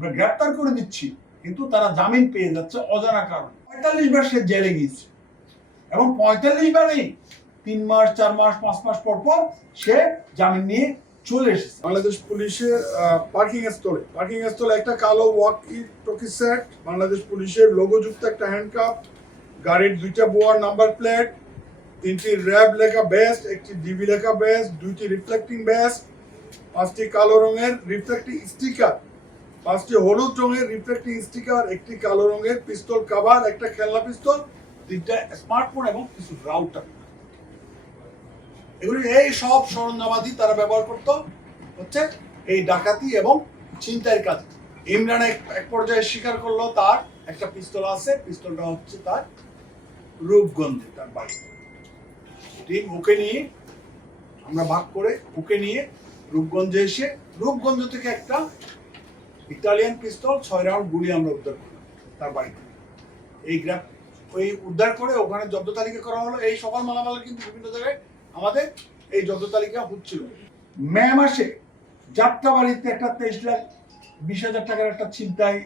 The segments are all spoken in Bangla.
আমরা গ্রেপ্তার করে দিচ্ছি, কিন্তু তারা জামিন পেয়ে যাচ্ছে অজানা কারণে। ৪৫ বার সে জেলে গিয়েছে এবং ৪৫ বারেই ৩ মাস ৪ মাস ৫ মাস পর পর সে জামিন নিয়ে চলে এসেছে। বাংলাদেশ পুলিশের পার্কিং স্থলে একটা কালো ওয়াকি টকি সেট, বাংলাদেশ পুলিশের লোগোযুক্ত একটা হ্যান্ডকাপ, গাড়ির 2টা বোয়ার নাম্বার প্লেট, 3টি র্যাব লেখা বেস্ট, 1টি ডিবি লেখা বেস্ট, 2টি রিফ্লেক্টিং বেস্ট, 5টি কালো রঙের রিফ্লেক্টিং স্টিকার, 5টি হলুদ রঙের রিফ্লেক্টিং স্টিকার, 1টি কালো রঙের পিস্তল কভার, একটা খেলনা পিস্তল, 3টা স্মার্টফোন এবং কিছু রাউটার। এগুলি এই সব সরঞ্জামাদি তারা ব্যবহার করত হচ্ছে এই ডাকাতি এবং ছিনতাইয়ের কাজে। ইমরান এক পর্যায়ে স্বীকার করলো তার একটা পিস্তল আছে, পিস্তলটা হচ্ছে তার রূপগঞ্জে তার বাড়ি। ঠিক ওকে নিয়ে আমরা ভাগ করে ওকে নিয়ে রূপগঞ্জে এসে রূপগঞ্জ থেকে একটা ইতালিয়ান পিস্তল 6 রাউন্ড গুলি আমরা উদ্ধার করলাম তার বাড়িতে। ওই উদ্ধার করে ওখানে জব্দ তালিকা করা হলো। এই সকল মালামাল কিন্তু বিভিন্ন জায়গায় আমাদের এই জব্দ তালিকা হচ্ছিল। মে মাসে যাত্রাবাড়িতে একটা 23,20,000 টাকার একটা ছিনতাই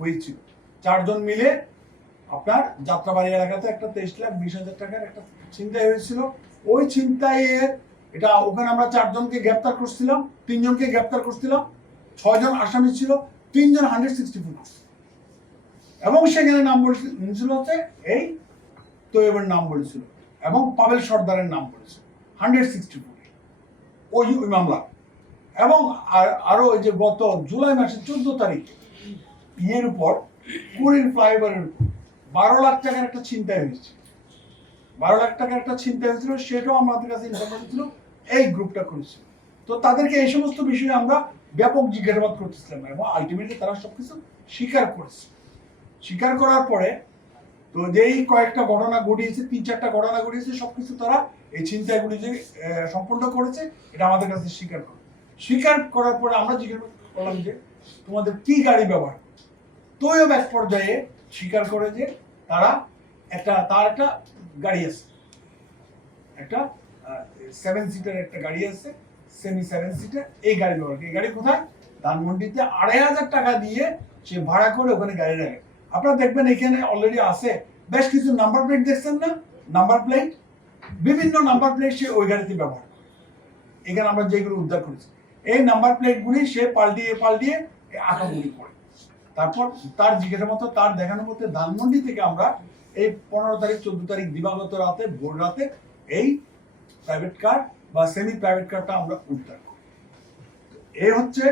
হয়েছিল। 4 জন মিলে আপনার যাত্রাবাড়ি এলাকাতে একটা 23,20,000 টাকার একটা ছিনতাই হয়েছিল। ওই ছিনতাইয়ের এটা ওখানে আমরা 4 জনকে গ্রেপ্তার করছিলাম, 3 জনকে গ্রেপ্তার করছিলাম, 6 জন আসামি ছিল, 3 জন 164 এবং সেখানে নাম বলেছিল হচ্ছে এই তৈয়বের নাম বলেছিল এবং পাবেল সর্দারের নাম বলেছিল 164 ওই মামলা। এবং আরো ওই যে গত জুলাই মাসের 14 তারিখে ইয়ের উপর কুড়ির ফ্লাইওভারের 12 লাখ টাকার একটা ছিনতাই হয়েছে। 12 লাখ টাকার একটা ছিনতাই হয়েছিল, সেটাও আমাদের কাছে ইনফরমেশন ছিল, এই গ্রুপটা করেছিল। তো তাদেরকে এই সমস্ত বিষয়ে আমরা ব্যাপক জিজ্ঞাসাবাদ করতেছিলাম এবং আলটিমেটলি তারা সবকিছু স্বীকার করেছে। স্বীকার করার পরে তো যেই কয়েকটা ঘটনা ঘটিয়েছে, 3-4টা ঘটনা ঘটিয়েছে, সবকিছু তারা এই ছিনতাইগুলি যে সম্পূর্ণ করেছে এটা আমাদের কাছে স্বীকার করার পরে আমরা জিজ্ঞাসা করলাম যে তোমাদের কি গাড়ি ব্যবহার। তৈয়ব এক পর্যায়ে স্বীকার করে যে তার একটা গাড়ি আছে, একটা 7 সিটার একটা গাড়ি আছে, সেমি 7 সিটার। এই গাড়ি ব্যবহার, এই গাড়ি কোথায়? ধানমন্ডিতে 2,500 টাকা দিয়ে সে ভাড়া করে ওখানে গাড়ি রাখে। আপনারা দেখবেন এখানে অলরেডি আছে বেশ কিছু নাম্বার প্লেট, দেখছেন না? নাম্বার প্লেট, বিভিন্ন নাম্বার প্লেট সে ওই গাড়িতে ব্যবহার করে। এখানে আমরা যেগুলো উদ্ধার করেছি এই নাম্বার প্লেটগুলি সে পাল্টিয়ে আঁকাগুলি করে। তারপর তার জিজ্ঞাসা মতো, তার দেখানো মতো ধানমন্ডি থেকে আমরা এই 15 তারিখ 14 তারিখ দিবাগত রাতে, ভোর রাতে এই প্রাইভেট কার বা সেমি প্রাইভেট কারটা আমরা উদ্ধার করি। এই হচ্ছে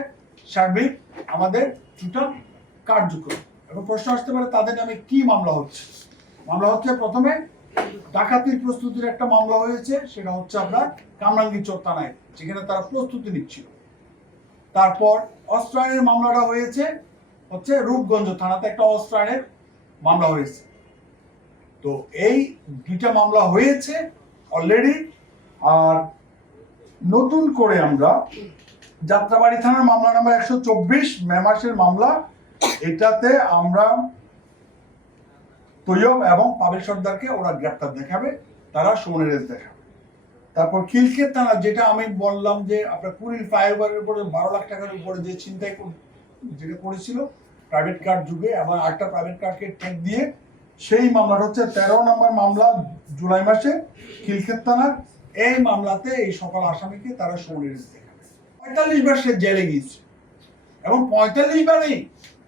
সার্বিক আমাদের টোটাল কার্যক্রম। এবং প্রশ্ন আসতে পারে তাদের নামে কি মামলা হচ্ছে। মামলা হচ্ছে প্রথমে ডাকাতির প্রস্তুতির একটা মামলা হয়েছে, সেটা হচ্ছে আপনার কামরাঙ্গীরচর থানায়, যেখানে তারা প্রস্তুতি নিচ্ছিল। তারপর অস্ত্র আইনের মামলাটা হচ্ছে রূপগঞ্জ থানাতে একটা অস্ত্র আইনের মামলা হয়েছে। তো এই 2টা মামলা হয়েছে অলরেডি। আর নতুন করে আমরা যাত্রাবাড়ি থানার মামলা নাম্বার 124 মে মাসের মামলা, এটাতে আমরা তৈয়ব এবং পাবেল সর্দারকে ওরা গ্রেপ্তার দেখাবে, তারা সুমনের দেখাবে। তারপর খিলক্ষেত থানা, যেটা আমি বললাম যে আপনার কুড়ির ফ্লাইওভারের উপরে 12 লাখ টাকার উপরে যে ছিনতাই যেটা করেছিল প্রাইভেট কার যুগে, এবং একটা প্রাইভেট কারকে ঠেক দিয়ে, সেই মামলাটা হচ্ছে 13 নম্বর মামলা জুলাই মাসে খিলক্ষেত থানার। এই মামলাতে এই সকল আসামিকে তারা সুমনের দেখাবে। 45 বার সে জেলে গিয়েছে এবং 45 বারেই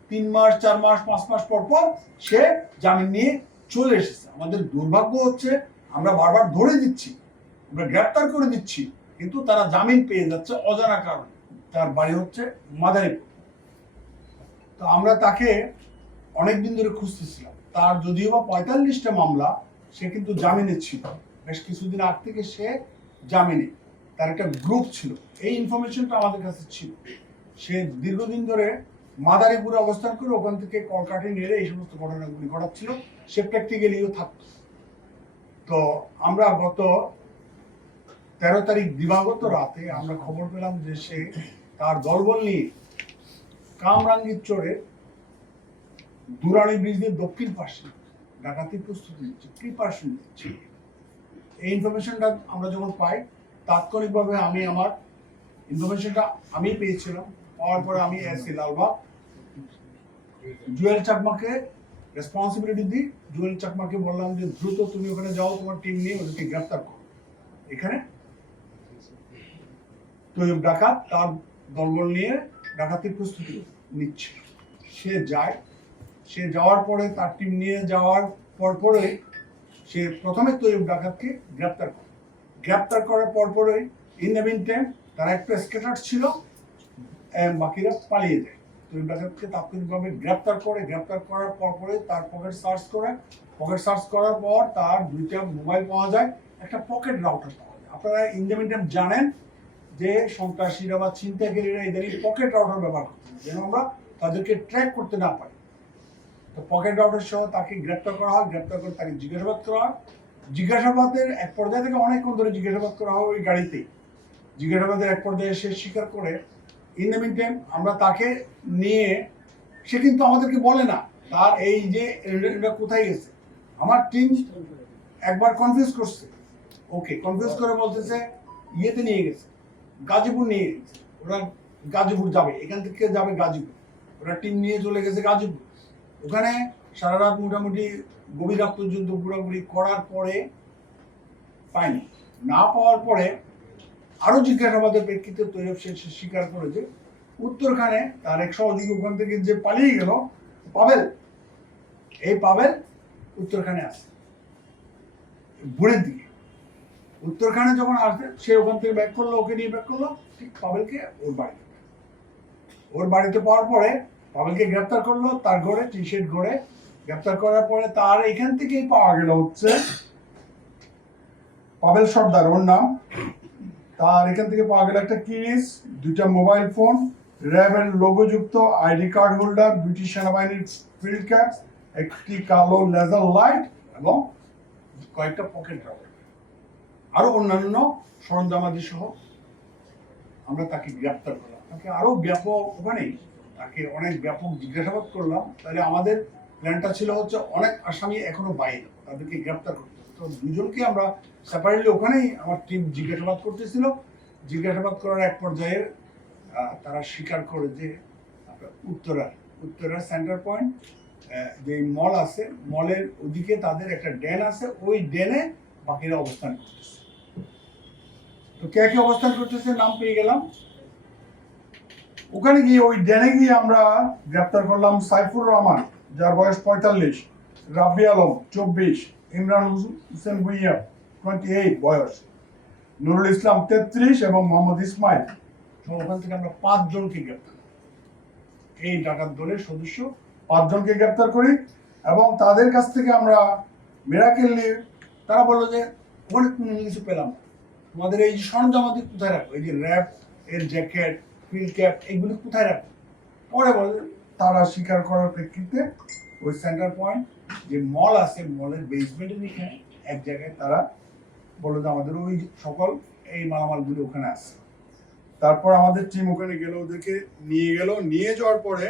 3 মাস 4 মাস 5 মাস পর পর সে জামিন নিয়ে চলে এসেছে। আমাদের দুর্ভাগ্য হচ্ছে আমরা বারবার ধরে দিচ্ছি, আমরা গ্রেপ্তার করে দিচ্ছি, কিন্তু তারা জামিন পেয়ে যাচ্ছে অজানা কারণে। তার বাড়ি হচ্ছে মাদারীপুর। তো আমরা তাকে অনেকদিন ধরে খুঁজতেছিলাম। তার যদিও বা 45টা মামলা, সে কিন্তু জামিনে ছিল। বেশ কিছুদিন আগ থেকে সে জামিনে, তার একটা গ্রুপ ছিল, এই ইনফরমেশনটা আমাদের কাছে ছিল। সে দীর্ঘদিন ধরে মাদারীপুরে অবস্থান করে ওখান থেকে কলকাঠি নেড়ে এই সমস্ত ঘটনাগুলি ঘটাচ্ছিল। সে প্র্যাকটিক্যালিও থাকতো। তো আমরা গত 13 তারিখ দিবাগত রাতে আমরা খবর পেলাম যে সে তার দলবল নিয়ে কামরাঙ্গীরচরের দুরানি ব্রিজের দক্ষিণ পাশে ডাকাতির প্রস্তুতি নিচ্ছে, প্রিপারেশন নিচ্ছে। এই ইনফরমেশনটা আমরা যখন পাই, তাৎক্ষণিকভাবে আমার ইনফরমেশনটা আমি পেয়েছিলাম। পাওয়ার পরে আমি এসি লালবাগ জুয়েল চাকমাকে রেসপন্সিবিলিটি দিই। জুয়েল চাকমাকে বললাম যে দ্রুত তুমি ওখানে যাও, তোমার টিম নিয়ে ওদেরকে গ্রেপ্তার করো। এখানে তৈয়ব ডাকাত তার দলবল নিয়ে ডাকাতির প্রস্তুতি নিচ্ছে। সে যায়, সে যাওয়ার পরে তার টিম নিয়ে যাওয়ার পরে সে প্রথমে তৈয়ব ডাকাতকে গ্রেপ্তার করে। গ্রেপ্তার করার পরে ইন দ্য মিন টাইম তারা একটা স্কেটার ছিল, বাকিরা পালিয়ে যায়। তৈয়ব ডাকাতকে তাৎক্ষণিকভাবে গ্রেপ্তার করে। গ্রেপ্তার করার পরে তার পকেট সার্চ করে। পকেট সার্চ করার পর তার 2টা মোবাইল পাওয়া যায়, একটা পকেট রাউটার পাওয়া যায়। আপনারা ইন দ্য মিন টাইম জানেন যে সন্ত্রাসীরা বা ছিনতাইকারীরা এদের পকেট রাউটার ব্যবহার করছে যেন আমরা তাদেরকে ট্র্যাক করতে না পারি। তো পকেট রাউটার সহ তাকে গ্রেপ্তার করা হয়। গ্রেপ্তার করে তাকে জিজ্ঞাসাবাদ করা হয়। জিজ্ঞাসাবাদের এক পর্যায়ে থেকে অনেকক্ষণ ধরে জিজ্ঞাসাবাদ করা হয় ওই গাড়িতেই। জিজ্ঞাসাবাদের এক পর্যায়ে সে স্বীকার করে। ইন দ্য মিন টাইম আমরা তাকে নিয়ে, সে কিন্তু আমাদেরকে বলে না তার এই যে এটা কোথায় গেছে। আমার টিম একবার কনফিউজ করছে, ওকে কনফিউজ করে বলতেছে ইয়েতে নিয়ে গেছে, গাজীপুর নিয়ে গেছে। ওরা গাজীপুর যাবে, এখান থেকে যাবে গাজীপুর। ওরা টিম নিয়ে চলে গেছে গাজীপুর। ওখানে সারা রাত মোটামুটি গভীর রাত পর্যন্ত ঘোরাঘুরি করার পরে পায়নি। না পাওয়ার পরে আরো জিজ্ঞাসাবাদের প্রেক্ষিতে তৈয়ব সে স্বীকার করে যে উত্তরখানে তার এক সহযোগী ওখান থেকে যে পালিয়ে গেল পাবেল, এই পাবেল উত্তরখানে আসে ভোরের দিকে। উত্তরখানে যখন আসে সে ওখান থেকে ব্যাক করলো, ওকে নিয়ে ব্যাক করলো ঠিক পাবেলকে ওর বাড়িতে পাওয়ার পরে পাবেলকে গ্রেপ্তার করলো তার ঘরে, টি শার্ট ঘরে। গ্রেপ্তার করার পরে তার এখান থেকেই পাওয়া গেল হচ্ছে পাবেল সর্দার ওর নাম। তার এখান থেকে পাওয়া গেল একটা কিস, 2টা মোবাইল ফোন, র্যাবের লোগোযুক্ত আইডি কার্ড হোল্ডার, 2টি সেনাবাহিনীর ফিল্ড ক্যাপ, একটি কালো লেজার লাইট এবং কয়েকটা পকেট রাউটার, আরো অন্যান্য সরঞ্জামাদি সহ আমরা তাকে গ্রেপ্তার করলাম। তাকে আরো ব্যাপক ওখানেই তাকে অনেক ব্যাপক জিজ্ঞাসাবাদ করলাম। তাহলে আমাদের প্ল্যানটা ছিল হচ্ছে অনেক আসামি এখনো বাইরে, তাদেরকে গ্রেপ্তার করতে। তো দুজনকে আমরা সেপারেটলি ওখানেই আমার টিম জিজ্ঞাসাবাদ করতেছিল। জিজ্ঞাসাবাদ করার এক পর্যায়ে তারা স্বীকার করে যে উত্তরার সেন্টার পয়েন্ট যে মল আছে, মলের ওদিকে তাদের একটা ড্যান আছে, ওই ড্যানে বাকিরা অবস্থান করতেছে। তো কে কে অবস্থান করতেছে নাম পেয়ে গেলাম। ওখানে গিয়ে ওই ড্যানে গিয়ে আমরা গ্রেপ্তার করলাম সাইফুর রহমান, যার বয়স 45, রাব্বি আলম 24, ইমরান হোসেন ভুইয়া 28 বয়স, নুরুল ইসলাম 33 এবং মোহাম্মদ ইসমাইল। ওখান থেকে আমরা 5 জনকে গ্রেপ্তার করি। এই ডাকাত দলের সদস্য 5 জনকে গ্রেপ্তার করি এবং তাদের কাছ থেকে আমরা মিরাকেলি, তারা বললো যে অনেক কিছু পেলাম, আমাদের এই যে সরঞ্জামাদি কোথায় রাখবো, এই যে র্যাপ এর জ্যাকেট, ফিল্ড ক্যাপ, এইগুলো কোথায় রাখবো। পরে বলে তারা স্বীকার করার প্রেক্ষিতে ওই সেন্টার পয়েন্ট যে মল আছে, মলের বেসমেন্টের এখানে এক জায়গায় তারা বললো যে আমাদের ওই সকল এই মালামালগুলো ওখানে আছে। তারপর আমাদের টিম ওখানে গেল, ওদেরকে নিয়ে যাওয়ার পরে